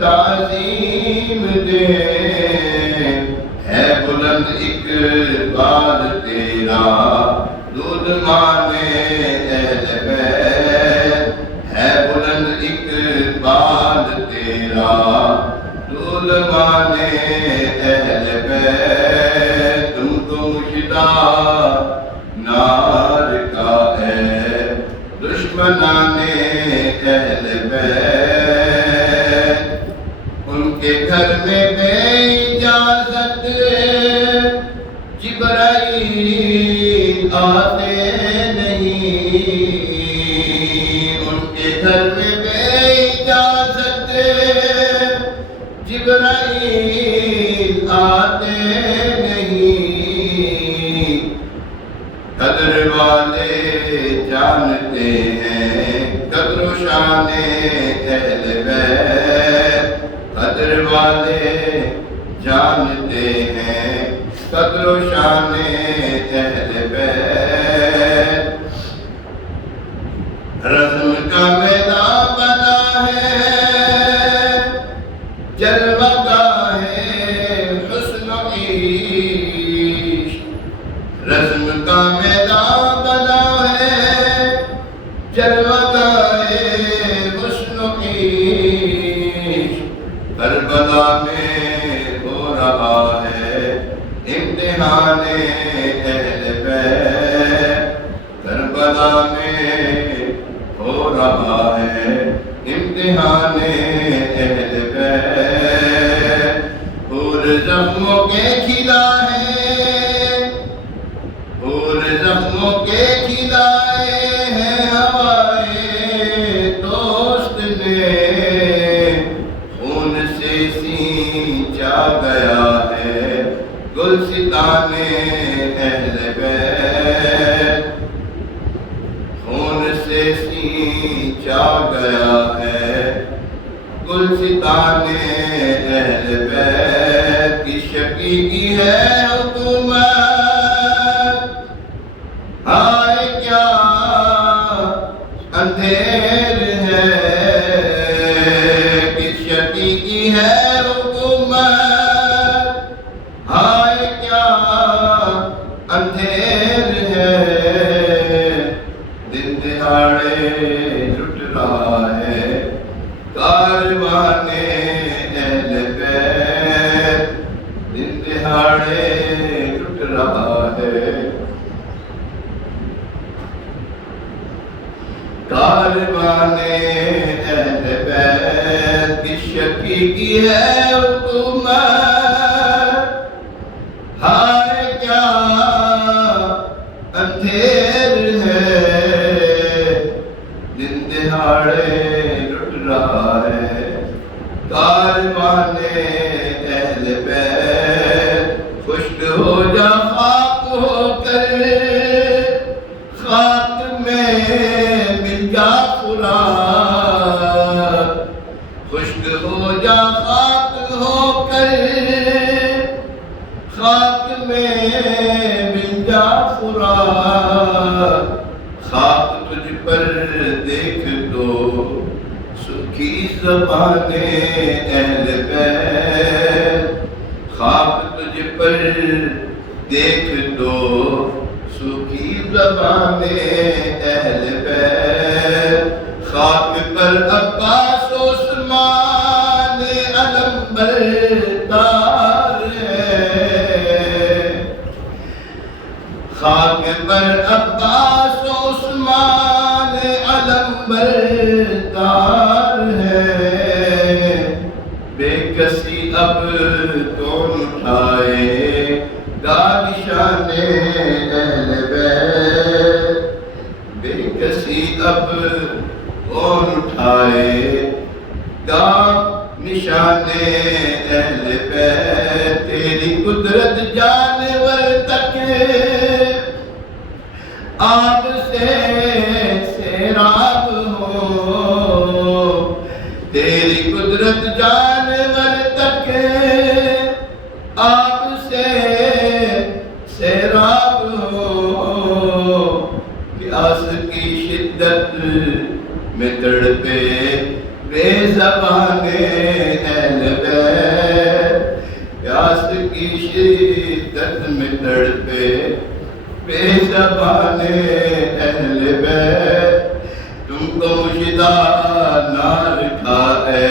تعظیم دے بلند اقبال تیرا دودھ مانے اہل بیت ہے بلند اقبال تیرا دودھ مانے اہل بیت تم تو مشتاق نار کا ہے دشمنانے اہل بیت ان کے گھر میں بے اجازت جبرائیل آتے نہیں ان کے گھر میں بے اجازت جبرائیل آتے نہیں قدر والے جانتے ہیں قدر و شان اہل بیت قدر والے جانتے ہیں قدر و شان اہل بیت رزم کا میدان بنا ہے جلوہ گاہ حسن و عشق رزم کا میدان بنا ہے جلوہ گاہ حسن و عشق کربلا میں ہو رہا ہے امتحان اہل بیت کربلا میں ہو رہا ہے امتحان اہل بیت پھول زخموں کے کھلا ہے پھول زخموں کے کھلائے ہیں ہوائے دوست نے خون سے سینچا گیا ہے گلستان اہل بیت خون سے سینچا گیا ہے گلستان اہل بیت کی شقیقی ہے حکومت ہائے کیا اندھیر ہے کس شقیقی ہے حکومت ہائے کیا اندھیر ہے دن دہاڑے لٹ رہا ہے کاروان اہل بیت دن دہاڑے لٹ رہا ہے کاروان اہل بیت کی شقیقی ہے حکومت ہائے کیا اندھیر ہے دن دہاڑے لٹ رہا ہے کاروان اہل بیت خشک ہو جا خاک ہو کر خاک میں مل جا خوراک خشک ہو جا خاک ہو کر خاک میں مل جا خوراک خاک تجھ پر دیکھ دو سکھی زبان اہل بیت خاک تجھ پر دیکھ دو سکھی زبان اہل بیت خاک پر عباس عثمان علم بردار ہے خاک پر عباس عثمان علم بردار ہے بے کسی اب کون اٹھائے گا نشان اہل بیت بے کسی اب کون اٹھائے گا نشان اہل بیت تیری قدرت جانور تک آب سے سیراب ہو تیری قدرت جانور تک آب سے سیراب ہو پیاس کی شدت میں تڑپے بے زبان اہل بیت پیاس کی شدت میں تڑپے بے زبان اہل بیت تم کو مژدہ نہ رکھا ہے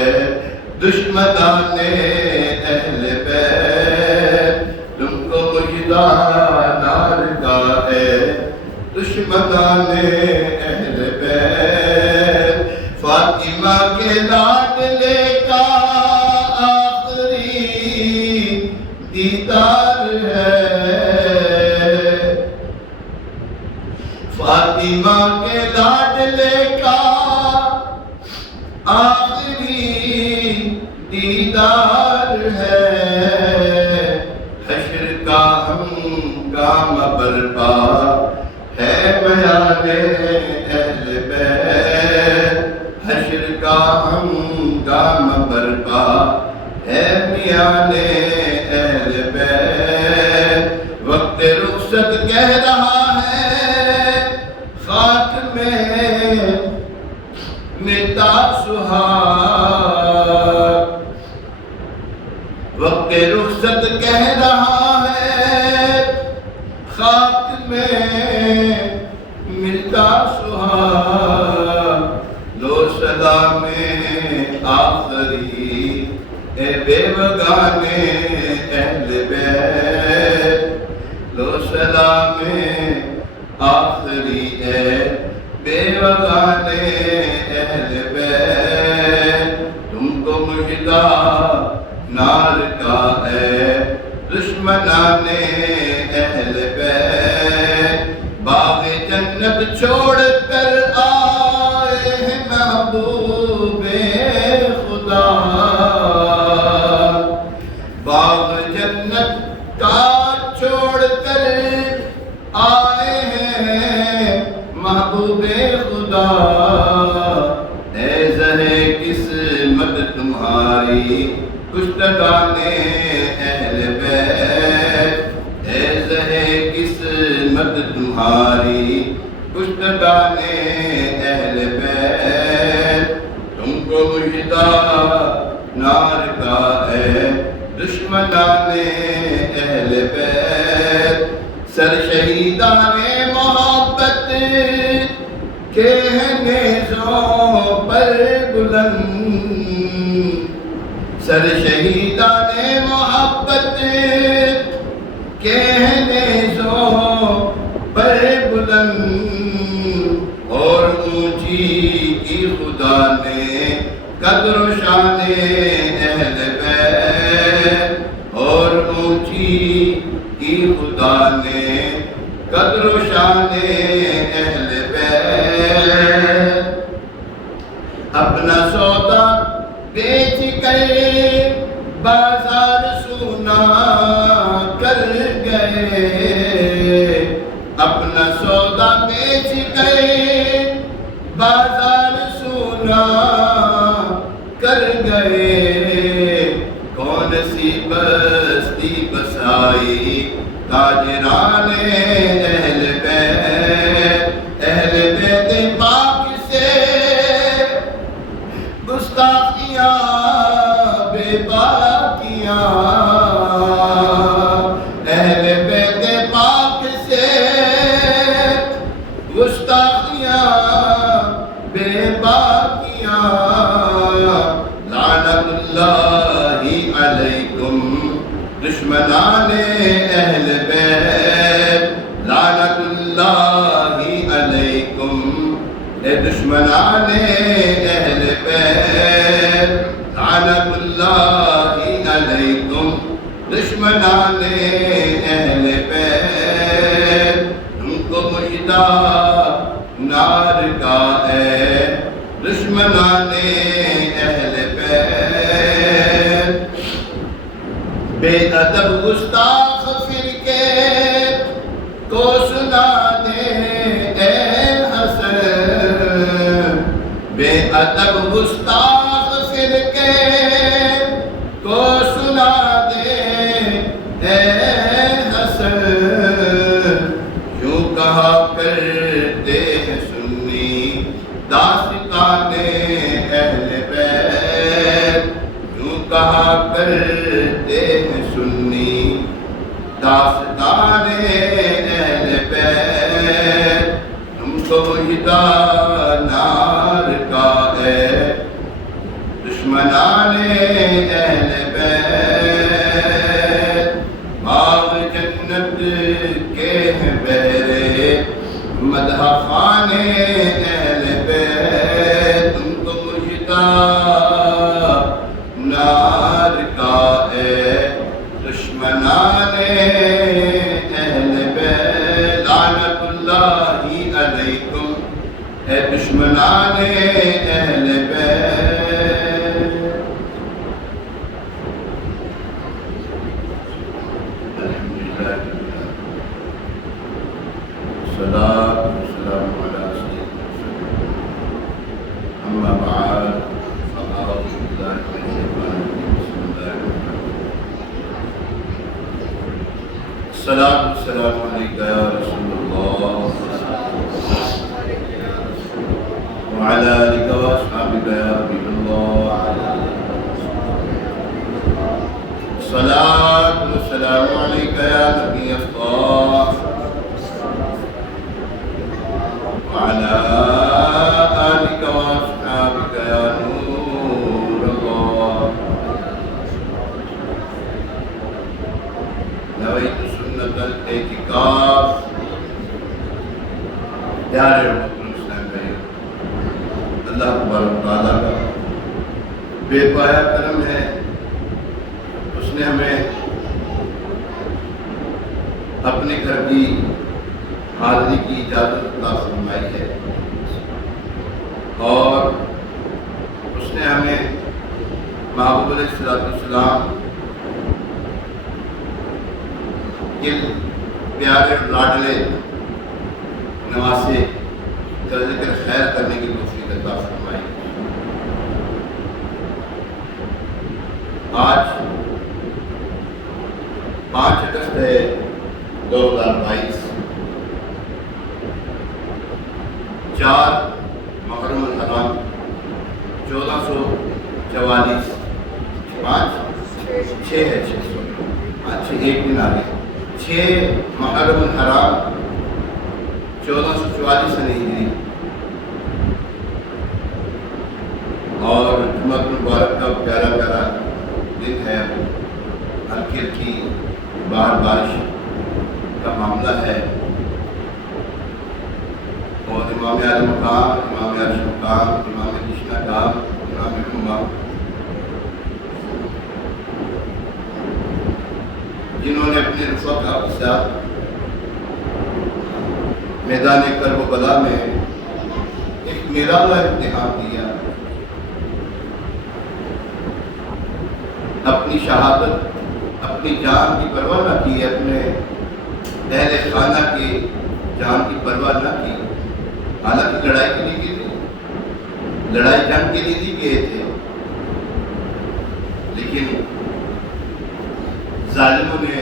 دشمنان اہل بیت تم کو مژدہ نہ رکھا ہے دشمنان اہل بیت فاطمہ کے لاڈلے کا آخری دیدار ہے فاطمہ کے لاڈلے کا آخری دیدار ہے حشر کا ہنگامہ برپا ہے میان اہل بیت حشر کا ہنگامہ برپا ہے میان اہل بیت وقت رخصت کہہ رہا ہے خاک میں مٹا سہاگ وقت رخصت کہہ رہا ہے خاک میں ملتا سہاگ لو سلام آخری اے بے وگان اہل بیت لو سلام آخری اے بے وگان اہل بیت تم کو مژدہ نار کا ہے دشمنان اہل بیت باغ جنت چھوڑ کر آئے ہیں محبوب خدا باغ جنت کا چھوڑ کر آئے ہیں محبوب خدا اے زرے قسمت تمہاری کشتگان اہل بیت اے زرے قسمت تمہاری کشتگان اہل بیت تم کو مژدہ نار کا ہے دشمنان اہل بیت سر شہیدان محبت کے نیزوں پر بلند سر شہیدان محبت کے نیزوں پر بلند اور اونچی کی خدا نے قدر و شان اہل بیت اور اونچی کی خدا نے قدر و شان اہل بیت اپنا سودا بیچ کر بازار سونا کر گئے اپنا سودا بیچ کر بازار سونا کر گئے کون سی بستی بسائی تاجران اہل بیت پاک سے گستاخیاں بے باکیاں اہل بیت پاک سے گستاخیاں بے باکیاں لعنت اللہ علیکم دشمنان اہل بیت لعنت اللہ علیکم اے دشمنان اہل بیت لعنت اللہ علیکم دشمنان اہل بیت تم کو مژدہ نار کا ہے دشمنان اہل بیت بے ادب گستاخ فرقے کو سنا دے اے حسن بے ادب گستاخ فرقے کو سنا دے اے حسن یوں کہا کرتے ہیں سنی داستان اہل بیت یوں کہا کرتے ہیں سنی داستان اہل بیت، تم کو مجدہ نار کا ہے دشمنان اہل بیت، باغ جنت کے ہیں بہرے مدح خوان اہل بیت، تم کو مجدہ نار کا ہے دشمنان اہل بیت، لعنت اللہ علیکم اے دشمنان اہل بیت۔ الحمدللہ والصلاة والسلام علی سیدنا اما بعد فاعوذ باللہ من الشیطان الرجیم، بسم اللہ الرحمن الرحیم، الصلاة والسلام علیک یا رسول اللہ وعلى آلك وأصحابك يا حبيب الله، الصلاة والسلام عليك يا نبي الله وعلى آلك وأصحابك يا نور الله، نويت سنة الاعتكاف۔ پیارے اللہ تبارک تعالیٰ کا بے پایا کرم ہے، اس نے ہمیں اپنے گھر کی حاضری کی اجازت عطا فرمائی ہے، اور اس نے ہمیں محبوب علیہ السلام کے پیارے لاڈلے نواسے کا ذکر خیر کرنے کی توفیق عطا فرمائی۔ آج 5 اگست ہے 2022، 4 محرم الحرام 1444، 6 ہے 6 ایک دن آگے، 6 محرم الحرام 1444 سے ہجری، اور جمعہ المبارک کا پیارا پیارا دن ہے، ہلکی ہلکی باہر بارش کا معاملہ ہے، اور امام اعظم مقام، امام عرش مقام، امام کشنا کام، امام امام، جنہوں نے اپنے رفقا کے ساتھ میدان کرب و بلا میں ایک نرالا امتحان دیا، اپنی شہادت، اپنی جان کی پرواہ نہ کی، اپنے اہل خانہ کی جان کی پرواہ نہ کی، حالانکہ لڑائی کے لیے کی تھی، لڑائی جنگ کے لیے نہیں گئے تھے، لیکن ظالموں نے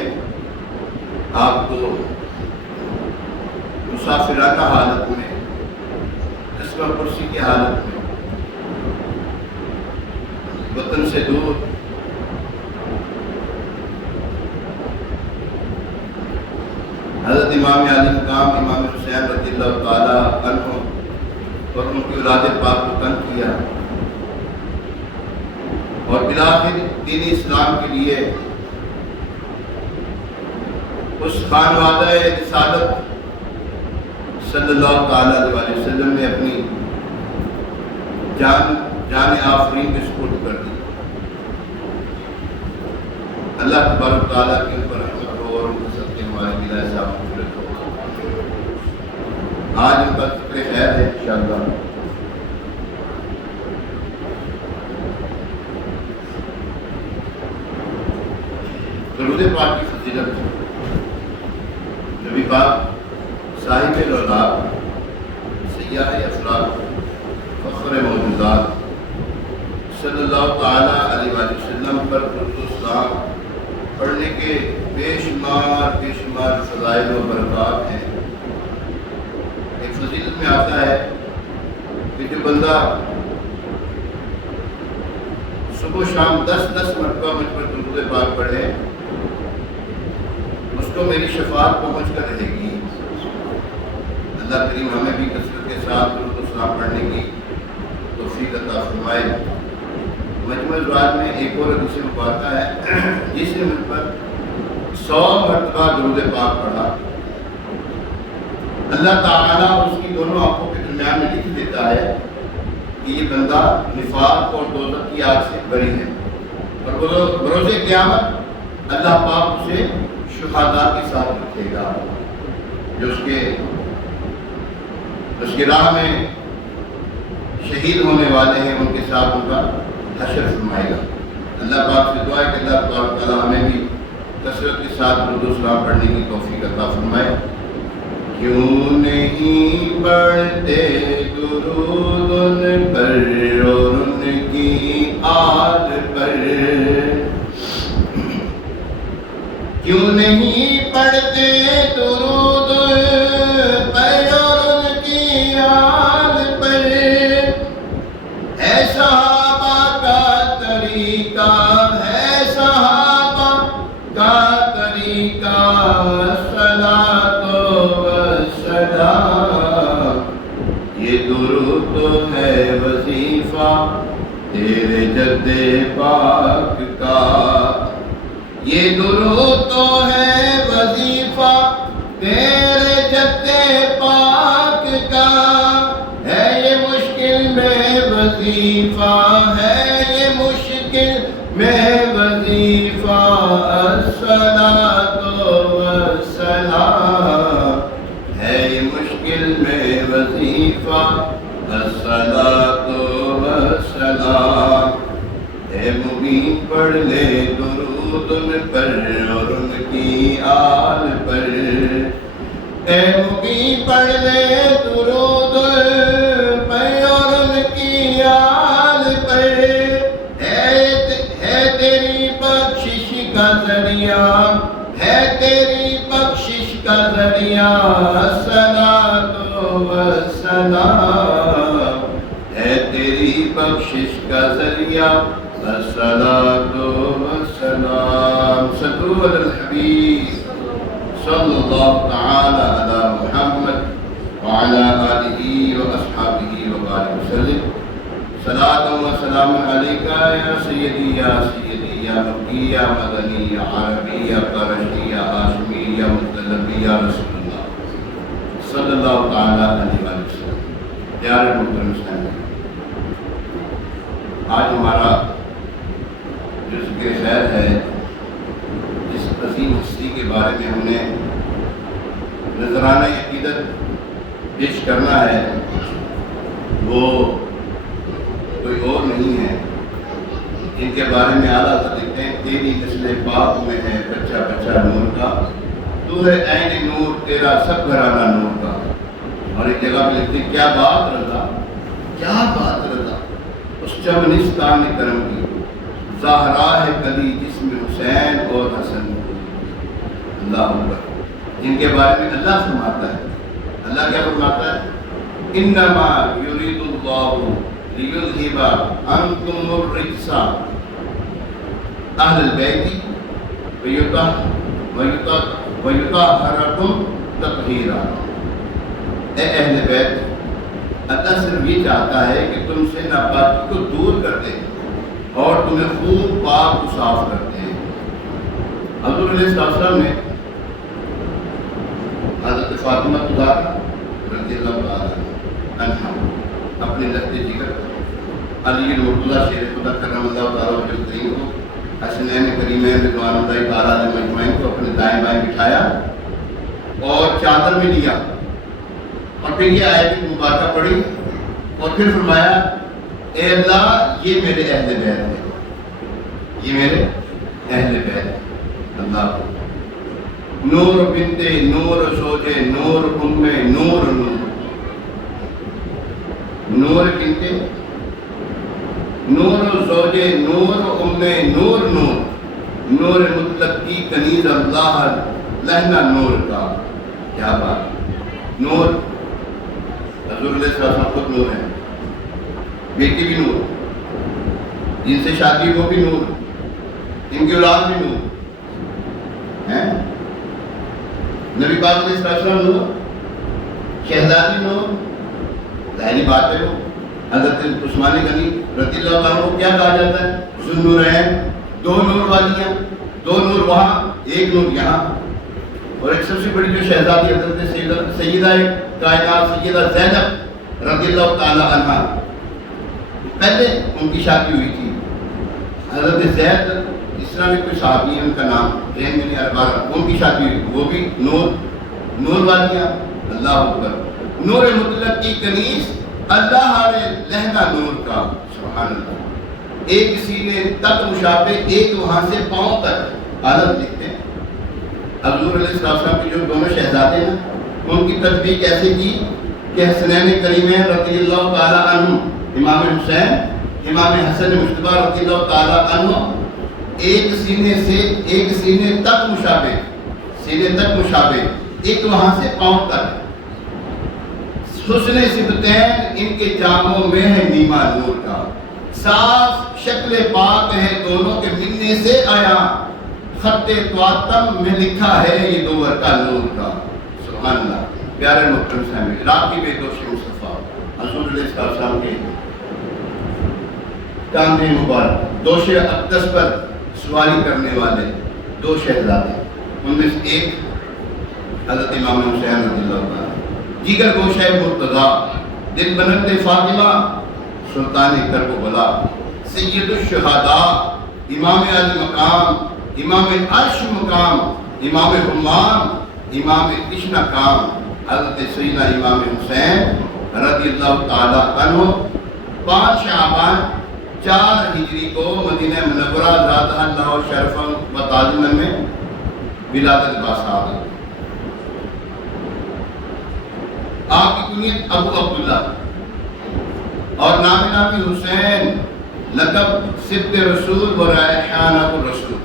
آپ کو مسافرانہ حالت میں، قسمہ پرسی کی حالت میں، وطن سے دور حضرت امام علی مقام امام حسین رضی اللہ تعالیٰ عنہ اور ان کی اولاد پاک کو تنگ کیا، اور بالآخر دین اسلام کے لیے اس خانوادہ رسالت صلی اللہ تعالیٰ علیہ وسلم نے اپنی جان آفرین کے سپرد کر دی۔ اللہ تبارک تعالیٰ کے اوپر رحمت ہو اور ان کے صدقے ہمارے دل صاحب مغفرت ہو۔ آج ان کا ذکر خیر ہے انشاءاللہ۔ درود پاک کی فضیلت، نبی پاک صاحب الولاد، سیاح افراد، فخر موجودات صلی اللہ تعالیٰ علیہ وسلم پر درود و سلام پڑھنے کے بے شمار فضائل و برکات ہیں۔ ایک فضیلت میں آتا ہے کہ جو بندہ صبح و شام 10 مرتبہ مجھ پر درود پاک پڑھے کو میری شفاعت پہنچ کر رہے گی۔ اللہ کریم ہمیں بھی کثرت کے ساتھ درود و سلام پڑھنے کی توفیق عطا فرمائے۔ مجموعہ زواج میں ایک اور حدیث مبارکہ ہے، جس نے مجھ پر 100 مرتبہ درود پاک پڑھا، اللہ تعالیٰ اس کی دونوں آنکھوں کے درمیان میں لکھ دیتا ہے کہ یہ بندہ نفاق اور دوزخ کی آگ سے بری ہے، اور بروز قیامت اللہ پاک اسے شہداء کے ساتھ رکھے گا، جو اس کی راہ میں شہید ہونے والے ہیں، ان کے ساتھ ان کا حشر فرمائے گا۔ اللہ پاک سے دعا ہے کہ اللہ تعالیٰ ہمیں بھی کثرت کے ساتھ درود و سلام پڑھنے کی توفیق عطا فرمائے۔ کیوں نہیں پڑھتے درود ان پر اور ان کی آل پر، کیوں نہیں پڑھتے درود پر اور ان کی آل پر، ہے صحابہ کا طریقہ، ہے صحابہ کا طریقہ، صلاۃ و سلام، یہ درود تو ہے وظیفہ تیرے جد پاک کا، یہ درود تو ہے وظیفہ تیرے جد پاک کا، ہے یہ مشکل میں وظیفہ، ہے یہ مشکل میں وظیفہ، الصلاۃ والسلام، ہے یہ مشکل میں وظیفہ، الصلاۃ والسلام، اے مبین پڑھ لے درود ان پر اور ان کی آل پر، اے مبین پڑھ لے درود پر اور ان کی آل پر، ہے تیری بخشش کا ذریعہ، ہے تیری بخشش کا ذریعہ، الصلاۃ والسلام، ہے تیری بخشش کا ذریعہ، الصلاۃ والسلام، صلو علی الحبیب صلی اللہ تعالی علی محمد وعلی آلہ واصحابہ وبارک وسلم، صلاۃ و سلام علیکہ یا سیدی یا سیدی یا مکی یا مدنی یا عربی یا قرشی یا ہاشمی یا مطلبی یا رسول اللہ صلی اللہ تعالی علیہ وسلم۔ پیارے محترم اسلامی، آج ہمارا جو ذکر خیر ہے، جس عظیم ہستی کے بارے میں ہم نے نذرانہ عقیدت پیش کرنا ہے، وہ کوئی اور نہیں ہے، ان کے بارے میں اعلیٰ حضرت لکھتے ہیں، تیری نسل پاک میں ہے بچہ بچہ نور کا، تو ہے عین نور تیرا سب گھرانہ نور کا۔ اور ایک جگہ پہ لکھتے ہیں، کیا بات رضا، کیا بات رضا اس چمنستان کرم کی، زہرا ہے کلی جسم حسین اور حسن، اللہ اکبر، جن کے بارے میں اللہ فرماتا ہے، اللہ کیا فرماتا ہے، انما یرید اللہ لیذہب عنکم الرجس اہل البیت ویطہرکم تطہیرا، اے اہل بیت، اللہ صرف یہ چاہتا ہے کہ تم سے ناپاکی کو دور کر دے اور تمہیں خوب پاک و صاف کرتے ہیں۔ حضور علیہ السلام نے حضرت فاطمہ رضی اللہ عنہا اپنے لخت جگر علی المرتضیٰ شیر خدا کرم اللہ تعالیٰ وجہ کریم کو، حسنین کریمین رضوان اللہ تعالیٰ علیہ مجمعین کو اپنے دائیں بائیں بٹھایا اور چادر میں لیا، اور پھر یہ آیت مبارکہ پڑھی اور پھر فرمایا، اے اللہ یہ میرے اہل بیت ہیں، یہ میرے اہل بیت ہیں۔ اللہ نور بنت نور زوجے نور ام نور نور، نور بنت نور زوجے نور ام نور نور، نور مطلق کی کنیز اللہ لہنا نور کا، کیا بات، نور حضور علیہ السلام خود نور ہے، بیٹی بھی نور، جن سے شادی وہ بھی نور، ان کی اولاد بھی نور ہیں، نبی پاک علیہ السلام نور، شہزادی نور، ظاہری بات ہے وہ حضرت عثمان غنی رضی اللہ عنہ کو کیا کہا جاتا ہے؟ ذوالنورین، دو نور والیاں، دو نور وہاں ایک نور یہاں. اور ایک سب سے بڑی جو شہزادی حضرت سیدہ کائنات سیدہ زینب رضی اللہ تعالی عنہ، پہلے ان کی شادی ہوئی تھی. حضرت زید اس طرح بھی کوئی صحابی ہے، ان کا نام ذہن میں نہیں آ رہا، ان کی شادی ہوئی، وہ بھی نور والیاں. اللہ اکبر. نور مطلق کی کنیز اللہ لہنگا نور کا، سبحان اللہ. ایک سینے تک مشابہ، ایک وہاں سے پاؤں تک. حالت لکھتے ہیں حضور علیہ السلام کی جو دونوں شہزادے ہیں ان کی تطبیق ایسے کی کہ حسنین کریمین رضی اللہ تعالی عنہ، امام حسین امام حسن مجتبی رضی اللہ تعالی عنہ، ایک سینے تک مشابہ، ایک وہاں سے پاؤں تک. حسن صفتین ان کے جاموں میں ہے نیما نور کا. صاف شکل پاک ہے دونوں کے ملنے سے آیا، خط تواتم میں لکھا ہے یہ دو ورقہ نور کا. سبحان اللہ. پیارے محترم صاحب، راقب دوش مصطفیٰ حضور علیہ السلام کے کاندھے مبارک دوش اقدس پر سواری کرنے والے دو شہزادے، ان میں سے ایک حضرت امام حسین رضی اللہ عنہ، دیگر گوشہ مرتضیٰ، دل بنت فاطمہ، سلطان کربلا، سید الشہداء، امام علی مقام، امام عرش مقام، امام حمام، امام تشنہ کام، حضرت سیدنا امام حسین رضی اللہ تعالی عنہ 5 شعبان 4 ہجری کو مدینہ منورہ زادہ اللہ شرفا و تعظیما میں ولادت باسعادت. آپ کی کنیت ابو عبداللہ اور نامی حسین، لقب سبط رسول و ریحانہ الرسول.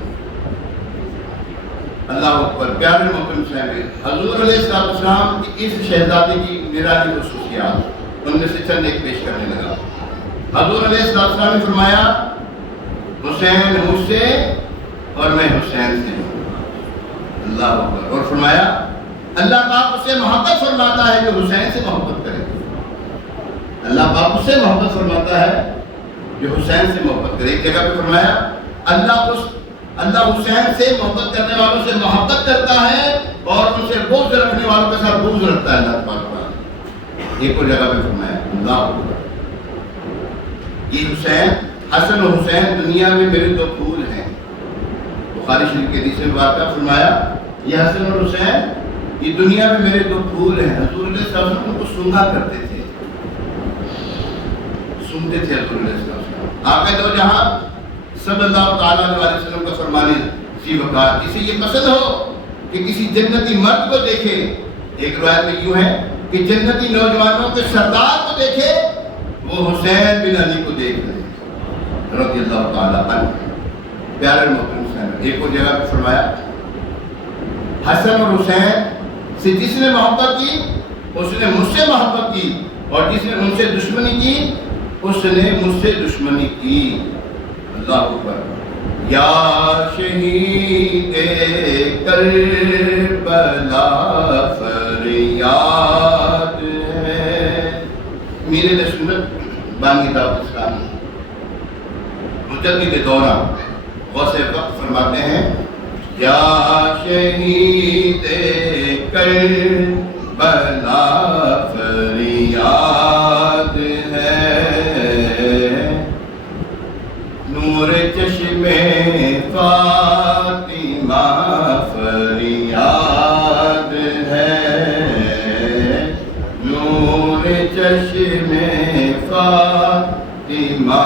اللہ اکبر. پیارے محترم صاحب، حضور علیہ السلام کی اس شہزادے کی نرالی خصوصیات ان میں سے چند ایک پیش کرنے لگا. حضور علیہ السلام نے فرمایا حسین مجھ سے اور میں حسین سے ہوں. اللہ اکبر. اور فرمایا اللہ پاک اسے محبت فرماتا ہے جو حسین سے محبت کرے. اللہ پاک اسے محبت فرماتا ہے جو حسین سے محبت کرے. ایک جگہ پہ فرمایا اللہ حسین سے محبت کرنے والوں سے محبت کرتا ہے اور ان سے بغض رکھنے والوں کے ساتھ بغض رکھتا ہے. اللہ پاک. ایک اور جگہ پہ فرمایا اللہ اکبر، یہ حسن و حسین دنیا میں میرے 2 پھول ہیں. بخاری شریف کے حدیث میں واقعہ فرمایا یہ حسن اور حسین یہ دنیا میں میرے 2 پھول ہیں. حضور علیہ السلام ان کو سونگا کرتے تھے، سنتے تھے حضور علیہ السلام. آقا دو جہاں صلی اللہ تعالیٰ علیہ وسلم کا فرمانے سی وقار، اسے یہ پسند ہو کہ کسی جنتی مرد کو دیکھے. ایک روایت میں یوں ہے کہ جنتی نوجوانوں کے سردار کو دیکھے وہ حسین بن علی کو دیکھ رہے رضی اللہ تعالیٰ عنہ. پیارے محترم صاحب، ایک اور جگہ پہ فرمایا حسن اور حسین سے جس نے محبت کی اس نے مجھ سے محبت کی، اور جس نے ان سے دشمنی کی اس نے مجھ سے دشمنی کی. اللہ اکبر. یا شہید کربلا فریاد ہے. میرے سنت بانی دعوت اسلامی مجدد دورہ غوث وقت فرماتے ہیں یا شہید کربلا فریاد ہے، نور چشم فاطمہ فریاد ہے، نور چشم فاطمہ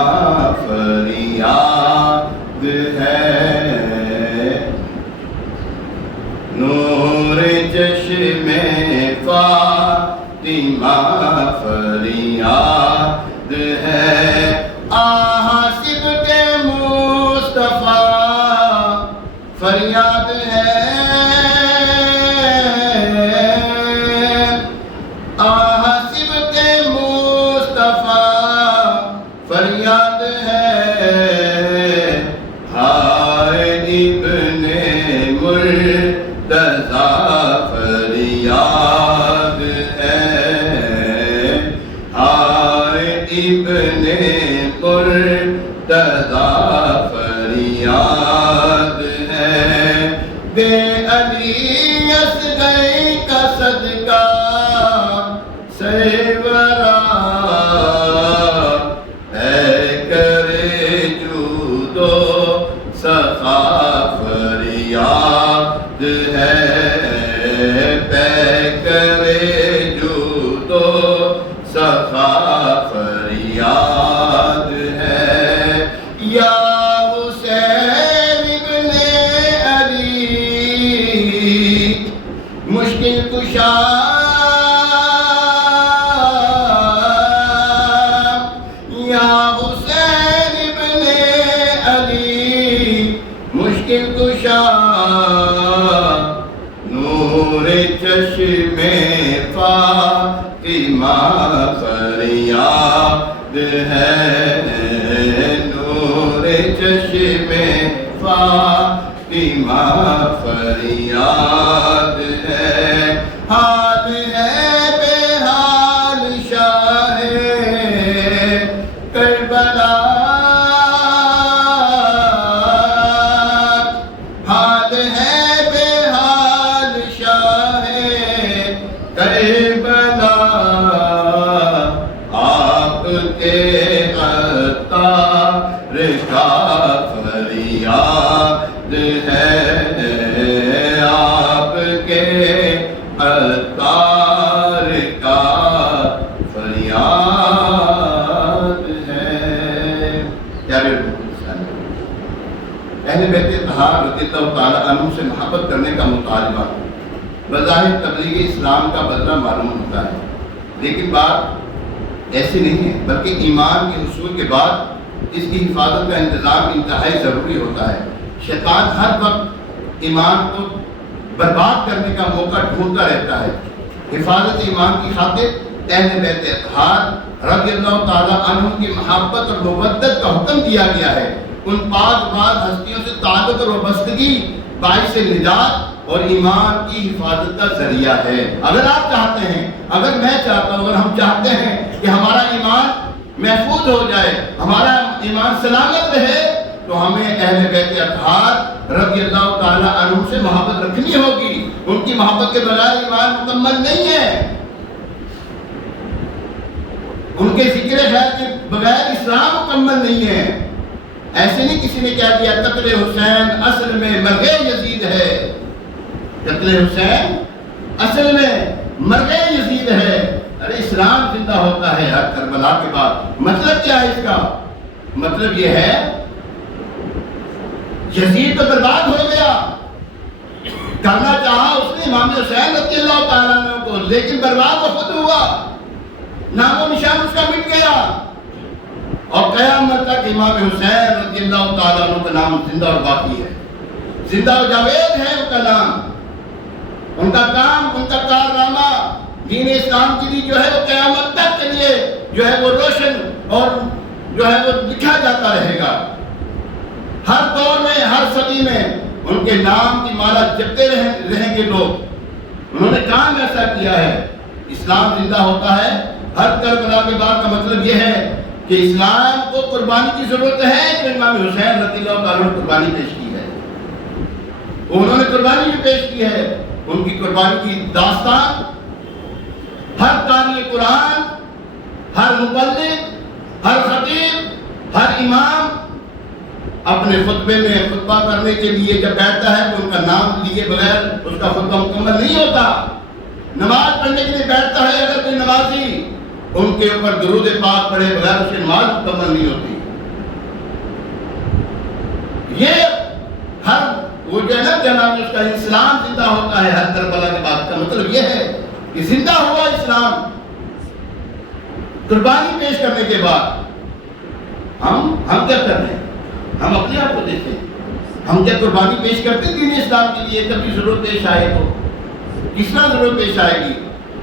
فریاد ہے، نور چشم فاطمہ فریاد ہے. آصف کے مصطفیٰ فریاد ہے، آصف کے مصطفیٰ فریاد ہے، ہائے ابن مرتضیٰ علی اصغر کا صدقہ سیورا ہے کرے جود و سخا فریاد ہے پے کرے جود و سخا فریاد ہے یا حسین ابن علی مشکل کشا یا حسین ابن علی مشکل کشا نور چشم فاطمہ فریاد ہے نور چشم فاطمہ فریاد ہے حال ہے بے حال شاہ کربلا حال ہے بے حال شاہ کربلا آپ کے عطار کا فریاد ہے آپ کے عطار کا فریاد ہے اہل بیت اطہار رضی اللہ تعالیٰ عنہ سے محبت کرنے کا مطالبہ بظاہر تبلیغ اسلام کا بدلہ معلوم ہوتا ہے، لیکن بات ایسی نہیں ہے، بلکہ ایمان کے حصول کے بعد اس کی حفاظت کا انتظام انتہائی ضروری ہوتا ہے۔ شیطان ہر وقت ایمان کو برباد کرنے کا موقع ڈھونڈتا رہتا ہے۔ حفاظت ایمان کی خاطر اہل بیت اطہار رضی اللہ تعالیٰ عنہ کی محبت اور مودت کا حکم دیا گیا ہے۔ ان پاک باز ہستیوں سے تعلق اور وابستگی باعث نجات اور ایمان کی حفاظت کا ذریعہ ہے۔ اگر آپ چاہتے ہیں، اگر میں چاہتا ہوں، اگر ہم چاہتے ہیں کہ ہمارا ایمان محفوظ ہو جائے، ہمارا ایمان سلامت رہے، تو ہمیں اہل بیت اطہار رضی اللہ تعالیٰ عنہ سے محبت رکھنی ہوگی۔ ان کی محبت کے بغیر ایمان مکمل نہیں ہے۔ ان کے ذکر خیر کے بغیر اسلام مکمل نہیں ہے۔ ایسے نہیں کسی نے کہہ دیا قتل حسین اصل میں مرغ یزید ہے، قتل حسین اصل میں مرغ یزید ہے۔ ارے اسلام زندہ ہوتا ہے ہر کربلا کے بعد۔ مطلب کیا ہے اس کا؟ مطلب یہ ہے یزید تو برباد ہو گیا، کرنا چاہا اس نے امام حسین رضی اللہ تعالیٰ عنہ کو، لیکن برباد وہ خود ہوا، نام و نشان اس کا مٹ گیا، اور قیامت تک امام حسین رضی اللہ تعالیٰ عنہ کا نام زندہ اور باقی ہے، زندہ و جاوید ہے ان کا نام۔ ان کا کام، ان کا کارنامہ دین اسلام کے لیے جو ہے وہ قیامت تک کے لیے جو ہے وہ روشن اور جو ہے وہ لکھا جاتا رہے گا۔ ہر دور میں، ہر صدی میں ان کے نام کی مالا جپتے رہیں گے لوگ۔ انہوں نے کام ایسا کیا ہے۔ اسلام زندہ ہوتا ہے ہر کربلا کے بعد کا مطلب یہ ہے کہ اسلام کو قربانی کی ضرورت ہے، جو امام حسین رضی اللہ تعالیٰ نے قربانی پیش کی ہے۔ انہوں نے قربانی بھی پیش کی ہے۔ ان کی قربانی کی داستان ہر قاری قرآن، ہر مبلغ، ہر خطیب، ہر امام اپنے خطبے میں خطبہ کرنے کے لیے جب بیٹھتا ہے تو ان کا نام لیے بغیر اس کا خطبہ مکمل نہیں ہوتا۔ نماز پڑھنے کے لیے بیٹھتا ہے، اگر کوئی نمازی ان کے اوپر درود پاک پڑھے بغیر اس کی نماز مکمل نہیں ہوتی۔ یہ ہر وہ جنت جناب اس کا اسلام زندہ ہوتا ہے ہر کربلا کے بعد کا مطلب یہ ہے کہ زندہ ہوا اسلام قربانی پیش کرنے کے بعد۔ ہم کیا کر رہے ہیں؟ ہم اپنے آپ کو دیکھیں، ہم کیا قربانی پیش کرتے ہیں دین اسلام کے لیے؟ کبھی ضرورت پیش آئے تو کس طرح ضرورت پیش آئے گی؟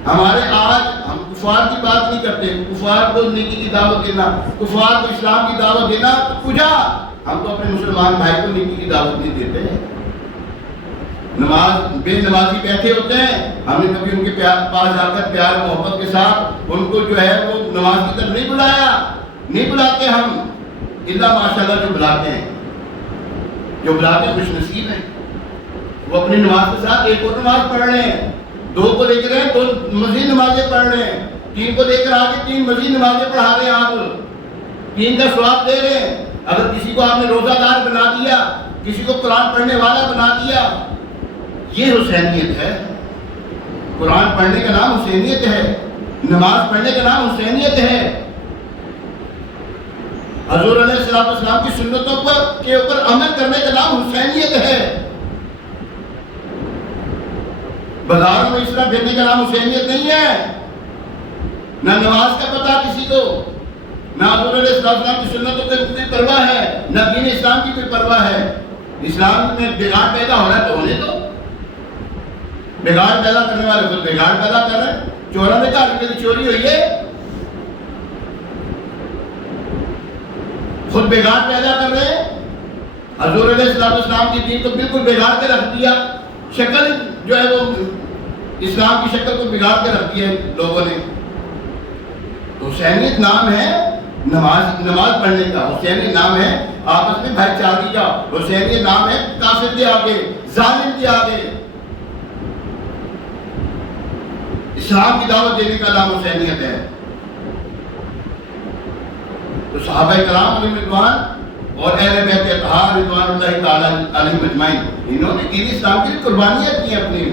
ہمارے آج ہم کفار کی بات نہیں کرتے، کفار کو نیکی کی دعوت دینا، کفار کو اسلام کی دعوت دینا کجا؟ ہم تو اپنے مسلمان بھائی کو نیکی کی دعوت نہیں دیتے ہیں۔ نماز بے نمازی بیٹھے ہوتے ہیں، ہم نے کبھی ان کے پاس جا کر پیار محبت کے ساتھ ان کو جو ہے وہ نماز کی طرف نہیں بلایا، نہیں بلاتے ہم، اللہ ماشاءاللہ جو بلاتے ہیں، جو بلاتے خوش نصیب ہیں۔ وہ اپنی نماز کے ساتھ ایک اور نماز پڑھ رہے ہیں، 2 کو لے کر 2 مزید نمازیں پڑھ رہے ہیں، 3 کو لے کر آگے 3 مزید نمازیں پڑھا رہے ہیں، آپ 3 کا ثواب دے رہے ہیں۔ اگر کسی کو آپ نے روزہ دار بنا دیا، کسی کو قرآن پڑھنے والا بنا دیا، یہ حسینیت ہے۔ قرآن پڑھنے کا نام حسینیت ہے، نماز پڑھنے کا نام حسینیت ہے۔ حضور علیہ السلام کی سنتوں کے اوپر عمل کرنے کا نام حسینیت ہے۔ بازاروں میں اس طرح پھرنے کا نام حسینیت نہیں ہے۔ نہ نماز کا پتہ کسی کو، نہ حضور علیہ السلام کی سنتوں کی کوئی پرواہ ہے، نہ دین اسلام کی کوئی پرواہ ہے۔ اسلام میں بگاڑ پیدا ہو رہا ہے تو ہونے دو۔ بگاڑ پیدا کرنے والے خود بگاڑ پیدا کر رہے ہیں۔ چوروں نے کہا کہ چوری ہوئی ہے، خود بگاڑ پیدا کر رہے ہیں۔ حضور علیہ السلام کی دین کو بالکل بگاڑ کے رکھ دیا، شکل جو ہے وہ اسلام کی شکل کو بگاڑ کے رکھ دیا لوگوں نے۔ حسینیت نام ہے نماز پڑھنے کا، حسینیت نام ہے آپس میں بھائی چارگی کا، حسینیت نام ہے کافر کے آگے، ظالم کے آگے اسلام کی دعوت دینے کا نام حسینیت ہے۔ تو صحابہ کرام علیہ رضوان اور اہل بیت اطہار رضوان اللہ تعالی علیہم اجمعین، انہوں نے دین اسلام کی قربانیاں کی ہیں،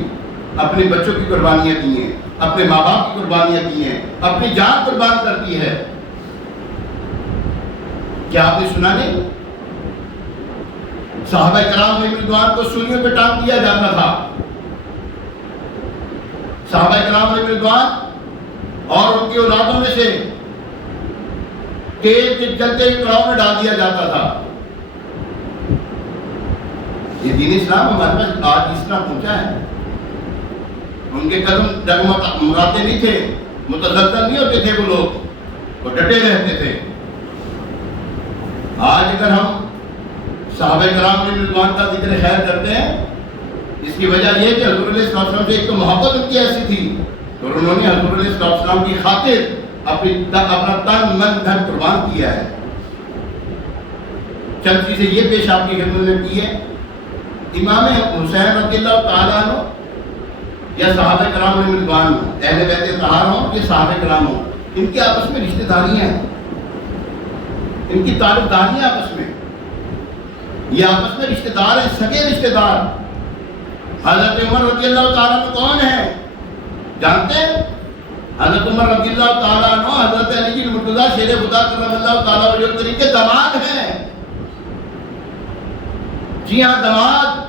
اپنے بچوں کی قربانیاں کی ہیں، اپنے ماں باپ کی قربانیاں کی ہیں، اپنی جان قربان کر دی ہے۔ کیا آپ نے سنا نہیں؟ صحابہ کرام علیہ رضوان کو سولیوں پہ ٹانگ دیا جاتا تھا۔ صحابہ کرام علیہ رضوان اور ان کی اولادوں میں سے تیل کے جلتے ہوئے کڑاہوں میں ڈال دیا جاتا تھا۔ یہ دین اسلام ہمارے پاس آج اس طرح پہنچا ہے۔ ان کے قدم ڈگمگاتے نہیں تھے، متزلزل نہیں ہوتے تھے، وہ لوگ وہ ڈٹے رہتے تھے۔ آج اگر ہم صحابہ کرام علیہ رضوان کا ذکر خیر کرتے ہیں، اس کی وجہ یہ کہ حضور علیہ السلام سے ایک تو محبت ان کی ایسی تھی اور انہوں نے حضور علیہ السلام کی خاطر اپنا تن من دھن قربان کیا ہے۔ چند چیزیں یہ پیش آپ کی خدمت میں کی ہے۔ امام حسین رضی اللہ تعالیٰ عنہ یا صحابہ کرام علیہ رضوان ہوں، اہل بیت اطہار ہوں یا صحابہ کرام ہوں، ان کی آپس میں رشتہ داریاں ہیں، ان کی تعلق داریاں آپس میں، یہ آپس میں رشتہ دار ہیں، سگے رشتہ دار۔ حضرت عمر رضی اللہ تعالیٰ عنہ کون ہیں جانتے ہیں؟ حضرت عمر رضی اللہ تعالیٰ عنہ حضرت علی المرتضیٰ شیر خدا کرم اللہ تعالیٰ وجہ الکریم کے داماد ہیں۔ جی ہاں، داماد،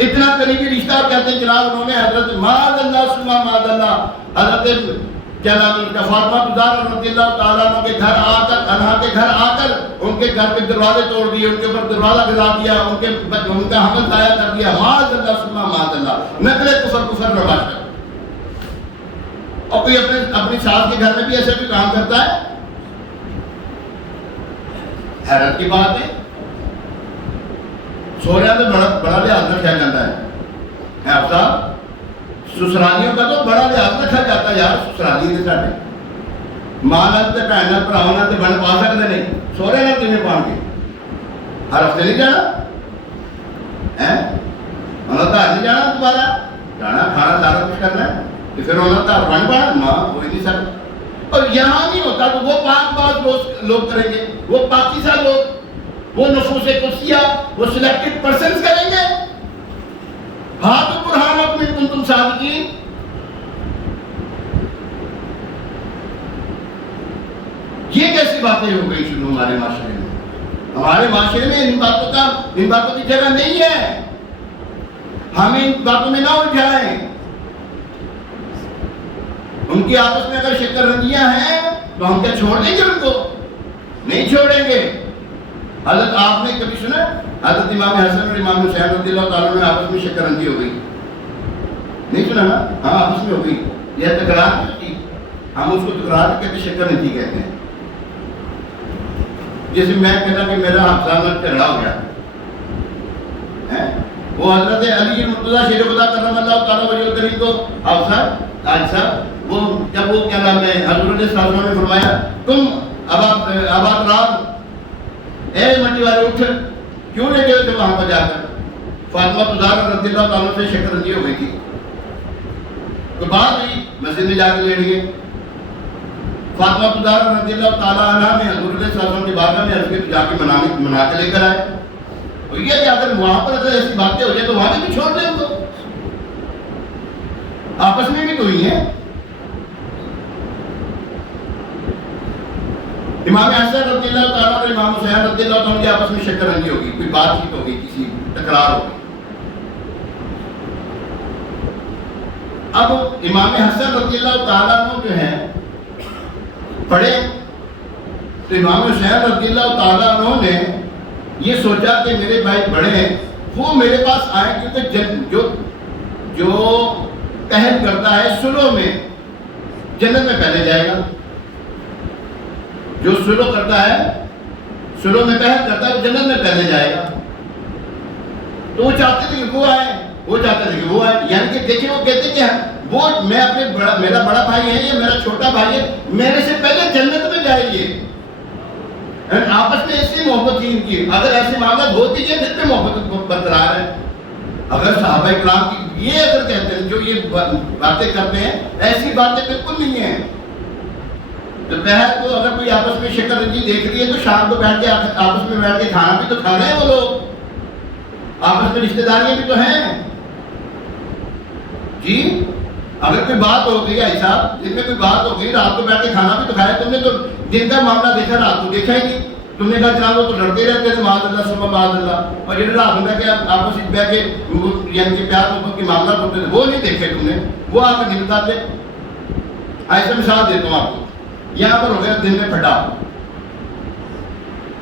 اتنا قریبی رشتہ، اور کہتے ہیں جناب انہوں نے حضرت معاذ اللہ ثم معاذ اللہ حضرت کیا نام ان کا فاطمہ زہرا رضی اللہ تعالیٰ عنہ کے گھر آ کر، انہا کے گھر آ کر ان کے گھر کے دروازے توڑ دیے، ان کے اوپر دروازہ گرا دیا، ان کا حمل ضائع کر دیا۔ معاذ اللہ ثم معاذ اللہ، نقل کفر رواج۔ اور کوئی اپنی ساس کے گھر میں بھی ایسا بھی کام کرتا ہے؟ حیرت کی بات ہے۔ سوریاں تو بڑا لحاظ رکھا جاتا ہے آپ صاحب، سسرالیوں کا تو بڑا لحاظ رکھا جاتا ہے یار۔ سسرالی کے ساتھ ماں تے بھن بھراواں تے بن پا سکتے نہیں، سورے نال کیویں پان گے؟ ہر ہفتے نہیں جانا ہے؟ انہوں نے نہیں جانا، دوبارہ جانا، کھانا سارا کچھ کرنا ہے، تو پھر انہوں نے بن پانا نہ ہو ہی نہیں سکتا۔ اور یہاں نہیں ہوتا تو وہ پاک باز لوگ کریں گے، وہ پاکیزہ لوگ، وہ نفوس قدسیہ، وہ سلیکٹڈ پرسنز کریں گے۔ ہاتھ برہانکم ان کنتم صادقین۔ یہ کیسی باتیں ہو گئی شروع ہمارے معاشرے میں؟ ہمارے معاشرے میں ان باتوں کی جگہ نہیں ہے، ہمیں ان باتوں میں نہ الجھائیں۔ ان کی آپس میں اگر شکر رنجیاں ہیں تو ہم کیا چھوڑ دیں گے؟ ان کو نہیں چھوڑیں گے۔ حضرت آپ نے کبھی سنا حضرت امام حسن اور امام حسین رضی اللہ تعالیٰ میں آپس میں شکر رنجی ہو گئی؟ نہیں سنا نا؟ ہاں، آپس میں ہو گئی۔ یہ تکرار نہیں ہوتی، ہم اس کو تکرار کہتے ہیں، شکر رنجی کہتے ہیں۔ جیسے میں کہتا کہ میرا حافظہ میں جھگڑا ہو گیا، وہ حضرت علی المرتضیٰ شیر خدا کرم اللہ تعالیٰ وجہ الکریم کو آج صاحب وہ جب وہ کیا نام ہے حضور علیہ السلام نے فرمایا تم ابا رام اے مٹی والے اٹھ، کیوں لے گئے تھے وہاں پر جا کر؟ فاطمہ زہرا رضی اللہ تعالیٰ سے شکر رنجی ہو گئی تھی، تو بات ہوئی مسجد میں جا کے لیٹ گئے. فاطمہ زہرا رضی اللہ تعالیٰ عنہ نے حضور صلی اللہ علیہ وسلم کی بارگاہ میں عرض کے جا کے منا کے لے کر آئے. تو یہ کہ اگر وہاں پر اگر ایسی باتیں ہو جائے تو وہاں بھی چھوڑ دیں ان کو، آپس میں بھی تو ہوئی ہیں. امام حسن رضی اللہ تعالیٰ اور امام حسین رضی اللہ تعالیٰ کی آپس میں شکر رنجی ہوگی، کوئی بات چیت ہوگی، کسی تکرار ہوگی. اب امام حسن رضی اللہ تعالیٰ جو ہیں پڑھے، تو امام حسین رضی اللہ تعالیٰ عنہ نے یہ سوچا کہ میرے بھائی بڑے ہیں، وہ میرے پاس آئے، کیونکہ جو پہل کرتا ہے صلح میں جنت میں پہلے جائے گا. جو صلح کرتا ہے، صلح میں پہل کرتا ہے، وہ جنت میں پہلے جائے گا. تو وہ چاہتے تھے کہ وہ آئے، وہ چاہتے تھے کہ وہ آئے. یعنی کہ دیکھیں وہ کہتے کہ وہ میں اپنے میرا بڑا بھائی ہے یا میرا چھوٹا بھائی ہے، میرے سے پہلے جنت میں جائیے. آپس میں ایسی محبت تھی ان کی. اگر ایسی معاملات ہوتی ہے پھر بھی محبت برقرار ہے. اگر صحابہ کرام کی یہ اگر کہتے ہیں، جو یہ باتیں کرتے ہیں، ایسی باتیں بالکل نہیں ہیں. دوپہر کو اگر کوئی آپس میں شکر رنجی دیکھ رہی ہے تو شام کو بیٹھ کے آپس میں بیٹھ کے کھانا بھی تو کھا رہے ہیں وہ لوگ، آپس میں رشتہ داریاں بھی تو ہیں. جی اگر کوئی بات ہو گئی ہے صاحب، دن میں کوئی بات ہو گئی، رات کو بیٹھ کے کھانا بھی تو کھایا. تم نے تو دن کا معاملہ دیکھا، رات کو دیکھا ہی نہیں. تم نے کہا جناب وہ تو لڑتے رہتے تھے معاذ اللہ ثم معاذ اللہ، اور یہ رات میں کہ آپس میں بیٹھ کے یعنی کہ پیار محبت کے معاملات ہوتے تھے، وہ نہیں دیکھے تم نے. وہ آ کر نہیں بتاتے. ایسے مثال دیتا ہوں آپ کو. یہاں پر ہو گیا دن میں پھٹا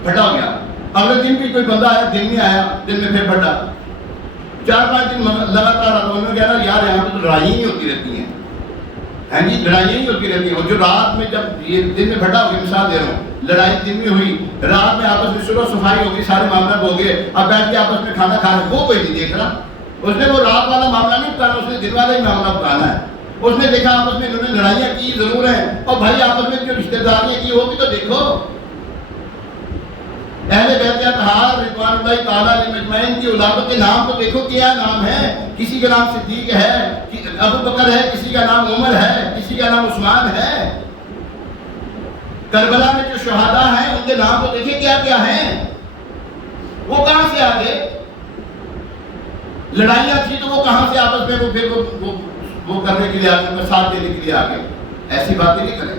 ہو گیا، اگلے دن بھی کوئی بندہ آیا، دن میں آیا، دن میں پھر پھٹا. 4-5 دن لگاتار انہوں نے کہا یار یہاں پہ تو لڑائیاں ہی ہوتی رہتی ہیں. ہاں جی لڑائیاں ہی ہوتی رہتی ہیں. اور جو رات میں جب یہ دن میں پھٹا ہو گیا، مثال دے رہا ہوں، لڑائی دن میں ہوئی، رات میں آپس میں صبح صفائی ہو گئی، سارے معاملات ہو گئے، اب بیٹھ کے آپس میں کھانا کھا رہے، وہ کوئی نہیں دیکھ رہا. اس نے وہ رات والا معاملہ نہیں بتانا، اس نے دن والا ہی معاملہ بتانا ہے. اس نے دیکھا آپس میں انہوں نے لڑائیاں کی ضرور ہیں، اور بھائی آپس میں جو رشتہ داریاں کی وہ بھی تو دیکھو. اہل بیت اطہار رضوان اللہ تعالیٰ علیہم اجمعین کی اولادوں کے نام تو دیکھو کیا نام ہے. کسی کا نام صدیق ہے، ابو بکر ہے، کسی کا نام عمر ہے، کسی کا نام عثمان ہے. کربلا میں جو شہداء ہیں ان کے نام تو دیکھیں کیا کیا ہیں. وہ کہاں سے آ گئے؟ لڑائیاں تھی تو وہ کہاں سے آپس میں وہ پھر وہ کرنے کے لیے آگے، ان کا ساتھ دینے کے لیے آگے. ایسی باتیں نہیں کریں.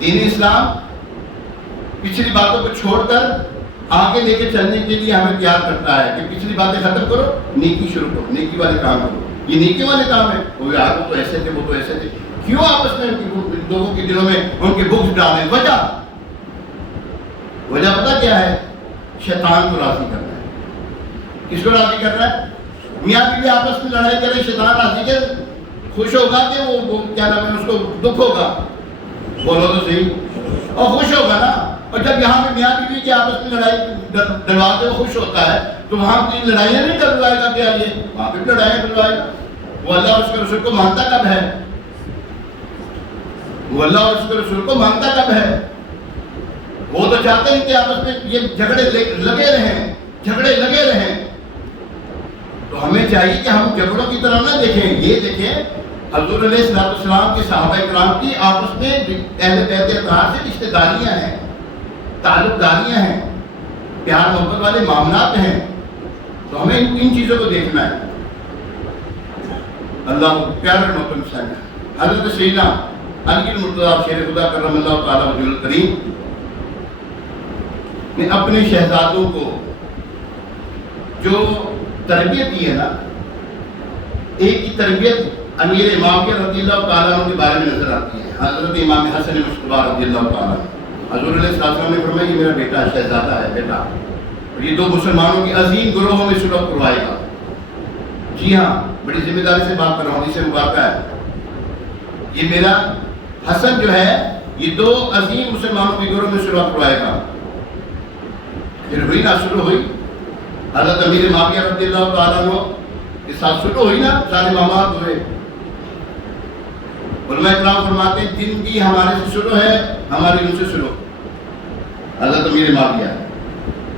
دین اسلام پچھلی باتوں کو چھوڑ کر آگے لے کے چلنے کے لیے ہمیں تیار کرتا ہے کہ پچھلی باتیں ختم کرو، نیکی شروع کرو، نیکی والے کام کرو. یہ نیکی والے کام ہے. وہ یار وہ تو ایسے تھے، وہ تو ایسے تھے. کیوں آپس میں لوگوں کے دلوں میں ان کے بغض ڈالیں؟ وجہ پتہ کیا ہے؟ شیطان کو راضی کرنا ہے. کس کو راضی کرنا ہے؟ میاں بیوی آپس میں لڑائی کرے، شیطان راضی کرے، خوش ہوگا کہ وہ کیا نام ہے، اس کو دکھ ہوگا. بولو تو صحیح. اور خوش ہوگا نا. اور جب یہاں پہ میاں بیوی کی آپس میں لڑائی ڈلوا کے وہ خوش ہوتا ہے تو وہاں پہ لڑائیاں نہیں ڈلوائے گا کیا؟ یہ وہاں پہ لڑائیاں ڈلوائے گا. وہ اللہ اور اس کے رسول کو مانتا کب ہے؟ وہ اللہ اور اس کے رسول کو مانتا کب ہے؟ وہ تو چاہتے ہیں کہ آپس میں یہ جھگڑے لگے رہیں. تو ہمیں چاہیے کہ ہم جھگڑوں کی طرح نہ دیکھیں. یہ دیکھیں حضور علیہ السلام کے صحابہ کرام کی آپس میں اہل بیت اطہار سے رشتہ داریاں ہیں، تعلق داریاں ہیں، پیار محبت والے معاملات ہیں. تو ہمیں ان چیزوں کو دیکھنا ہے. اللہ پیارے محترم صاحب، حضرت سیدنا علی المرتضیٰ شیر خدا کرم اللہ تعالیٰ وجہ الکریم نے اپنے شہزادوں کو جو تربیت دی ہے نا، ایک کی تربیت امیر معاویہ رضی اللہ تعالیٰ عنہ کے بارے میں نظر آتی ہے. حضرت امام حسن مصطفیٰ رضی اللہ تعالیٰ عنہ، حضور علیہ السلام نے فرمایا یہ میرا بیٹا شہزادہ ہے بیٹا، اور یہ 2 مسلمانوں کی عظیم گروہوں میں صلح کروائے گا. جی ہاں، بڑی ذمہ داری سے بات کر رہا ہوں، جسے مبارکہ ہے. یہ میرا حسن جو ہے یہ 2 عظیم مسلمانوں کے گروہ میں صلح کروائے گا. پھر ہوئی نا صلح ہوئی. حضرت امیر معاویہ رضی اللہ تعالیٰ عنہ کے ساتھ صلح ہوئی نا، سارے معاملات ہوئے. علماء اکرام فرماتے ہیں جن کی ہمارے سے صلح ہے ہماری ان سے صلح، حضرت امیر معاویہ.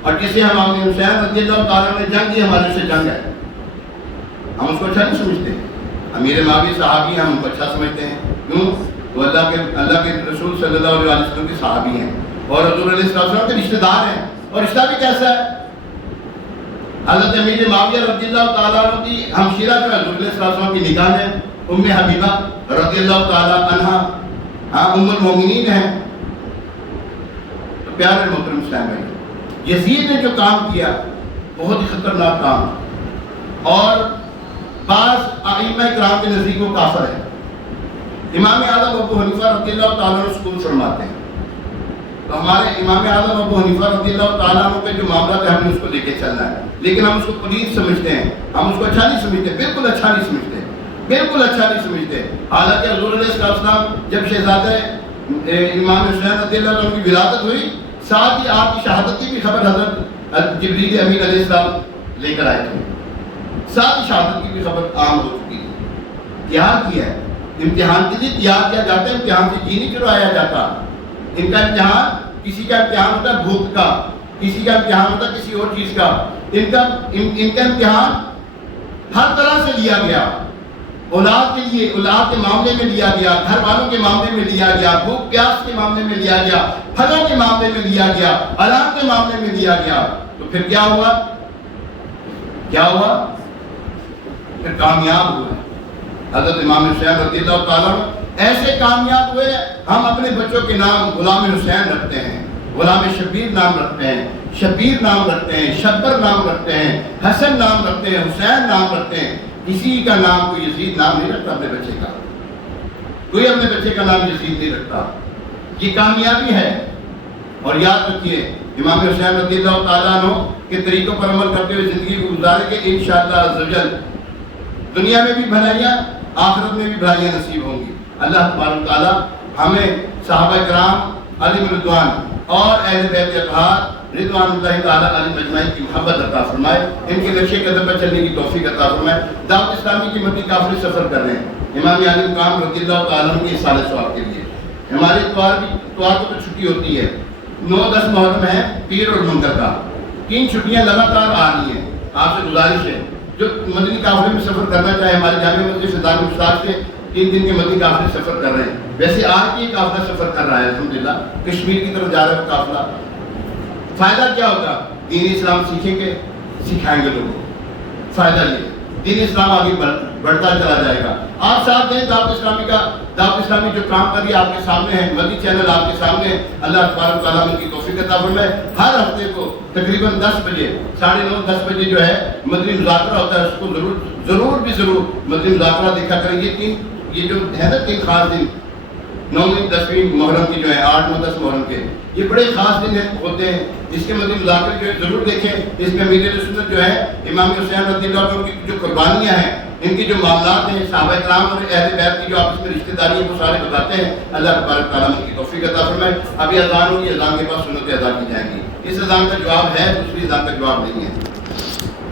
اور جسے ہم امیر حسین رضی اللہ تعالیٰ نے جنگ کی ہمارے سے جنگ ہے. ہم اس کو اچھا نہیں سمجھتے. امیر معاویہ صحابی ہیں, ہم ان کو اچھا سمجھتے ہیں. کیوں؟ وہ اللہ کے رسول صلی اللہ علیہ وسلم کے صحابی ہیں اور حضور علیہ السلام کے رشتہ دار ہیں. اور رشتہ بھی کیسا ہے؟ حضرت امیر معاویہ رضی اللہ تعالیٰ عنہ کی ہمشیرہ جو ہے حضور علیہ السلام کی نگاہ ہے ام حبیبہ رضی اللہ تعالیٰ عنہ, ام المومنین ہیں. تو پیارے محترم اسلام بھائی, یزید نے جو کام کیا بہت ہی خطرناک کام, اور بعض ائمہ کرام کے نزدیک وہ کافر ہے. امام اعظم ابو حنیفہ رضی اللہ تعالیٰ عنہ سکول فرماتے ہیں. تو ہمارے امام اعظم ابو حنیفہ رضی اللہ تعالیٰ عنہ کے جو معاملات ہیں ہم نے اس کو لے کے چلنا ہے, لیکن ہم اس کو پلیز سمجھتے ہیں, ہم اس کو اچھا نہیں سمجھتے, بالکل اچھا نہیں سمجھتے, بالکل اچھا نہیں سمجھتے. حالانکہ حضور علیہ السلام جب شہزادہ امام حسین رضی اللہ عنہ کی ولادت ہوئی, ساتھ ہی آپ کی شہادت کی بھی خبر حضرت جبریل امین علیہ السلام لے کر آئے تھے. ساتھ ہی شہادت کی بھی خبر عام ہو چکی تھی. تیار کیا ہے, امتحان کے لیے تیار کیا جاتا ہے, امتحان سے جی نہیں چڑھایا جاتا. ان کا امتحان, کسی کا امتحان ہوتا ہے بھوک کا, کسی کا امتحان ہوتا ہے کسی اور چیز کا. ان کا امتحان ہر طرح سے لیا گیا. اولاد کے لیے, اولاد کے معاملے میں لیا گیا, گھر والوں کے معاملے میں لیا گیا, بھوک پیاس کے معاملے میں لیا گیا, پھلوں کے معاملے میں لیا گیا, اولاد کے معاملے میں لیا گیا. تو پھر کیا ہوا؟ کیا ہوا؟ پھر کامیاب ہوئے. حضرت امام حسین رضی اللہ تعالیٰ ایسے کامیاب ہوئے, ہم اپنے بچوں کے نام غلام حسین رکھتے ہیں, غلام شبیر نام رکھتے ہیں, شبیر نام رکھتے ہیں, شبر نام رکھتے ہیں, حسن نام رکھتے ہیں, حسین نام رکھتے ہیں. کسی کا نام کوئی یزید نام نہیں رکھتا اپنے بچے کا, کوئی اپنے بچے کا نام یزید نہیں رکھتا. یہ کامیابی ہے. اور یاد رکھیے, امام حسین رضی اللہ تعالیٰ عنہ کے طریقوں پر عمل کرتے ہوئے زندگی کو گزارے گے انشاءاللہ عز و جل. دنیا میں بھی بھلائیاں, آخرت میں بھی بھلائیاں نصیب ہوں گی. اللہ تبارک تعالیٰ ہمیں صحابہ کرام علیہ رضوان اور اہل بیت اطہار رضوان اللہ تعالیٰ علیہ مجمعین کی محبت عطا فرمائے, ان کے نقشے قدم پر چلنے کی توفیق عطا فرمائے. دعوت اسلامی کی مدنی قافلے سفر کر رہے ہیں امام علی مقام رضی اللہ تعالیٰ عنہ کے اصالہ ثواب کے لیے. ہمارے اتوار کو تو چھٹی ہوتی ہے, 9-10 محرم ہے, پیر اور منگل کا, 3 چھٹیاں لگاتار آ رہی ہیں. آپ سے گزارش ہے جو مدنی قافلے میں سفر کرنا چاہے, ہمارے جامع مسجد سے دار مشتاق سے 3 دن کے مدنی قافلے سفر کر رہے ہیں. ویسے آج بھی قافلہ سفر کر رہا ہے الحمدللہ, کشمیر کی طرف جا رہا ہے قافلہ. فائدہ کیا ہوگا؟ دین اسلام سیکھیں گے, سکھائیں گے لوگوں کو. فائدہ یہ دین اسلام آگے بڑھتا چلا جائے گا. آپ ساتھ دیں دعوت اسلامی کا. دعوت اسلامی جو کام کر رہی ہے آپ کے سامنے ہے, مدنی چینل آپ کے سامنے ہے. اللہ تبارک تعالیٰ ان کی توفیق عطا فرمائے. ہر ہفتے کو تقریباً 10 بجے, 9:30-10 بجے جو ہے مدنی مذاکرہ ہوتا ہے, اس کو ضرور مدنی مذاکرہ دیکھا کریں. یہ جو ہے نا 3 خاص دن, 9ویں 10ویں محرم کی جو ہے, 8, 9, 10 محرم کے, یہ بڑے خاص دن ہوتے ہیں. اس کے مدنی مذاکرے جو ہے ضرور دیکھیں. اس میں امیر سنت جو ہے امام حسین رضی اللہ عنہ کی جو قربانیاں ہیں, ان کی جو معاملات ہیں, صحابہ کرام اور اہل بیت کی جو آپس میں رشتہ داری ہے, وہ سارے بتاتے ہیں. اللہ تبارک تعالیٰ ان کی توفیق عطا فرمائے. ابھی اذان ہوگی, اذان کے بعد سنتیں ادا کی جائیں گی. اس اذان کا جواب ہے, دوسری اذان کا جواب نہیں ہے.